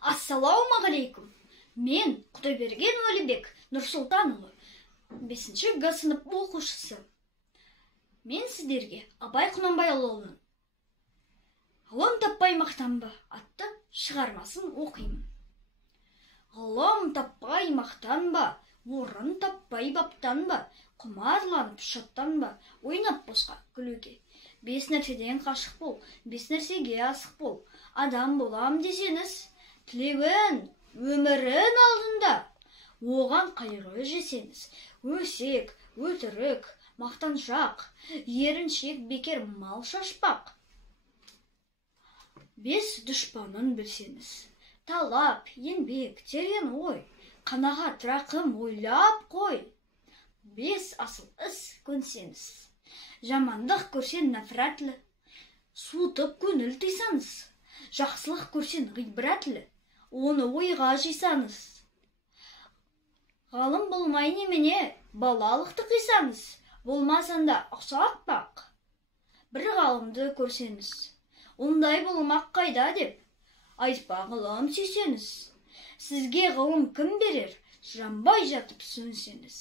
Ассалаумағалейкум. Мен Құдайберген Уәлибек Нұрсұлтанұлы, 5-ші Г сынып оқушысы. Мен сіздерге Абай Құнанбайұлының «Ғылым таппай мақтанба» атты шығармасын оқимын. Ғылым таппай мақтанба, орын таппай баптанба, құмарланып шаттанба, ойнап босқа күлуге. 5 нәрседен қашық бол, 5 нәрсеге асық бол. Адам болам десеңіз, тілеуін өмірін алдында. Оған қайғы жесеңіз, өсек, өтірік, мақтаншақ, еріншек, бекер мал шашпақ. 5 дұшпанын білсеңіз, талап, еңбек, терең ой, қанағат, рақым ойлап қой. 5 асыл іс көнсеңіз, жамандық көрсен нәфратлі, суытып көңіл тыйсаңыз, жақсылық көрсен ғибратлі, оны ойға жисаңыз. Ғалым болмай немене, балалықты қисаңыз, болмасанда ұқсат бақ. Бір ғалымды көрсеңіз, ондай болмақ қайда деп, айтпа ғылым сүйсеңіз. Сізге ғылым кім берер, жанбай жатып сөнсеңіз.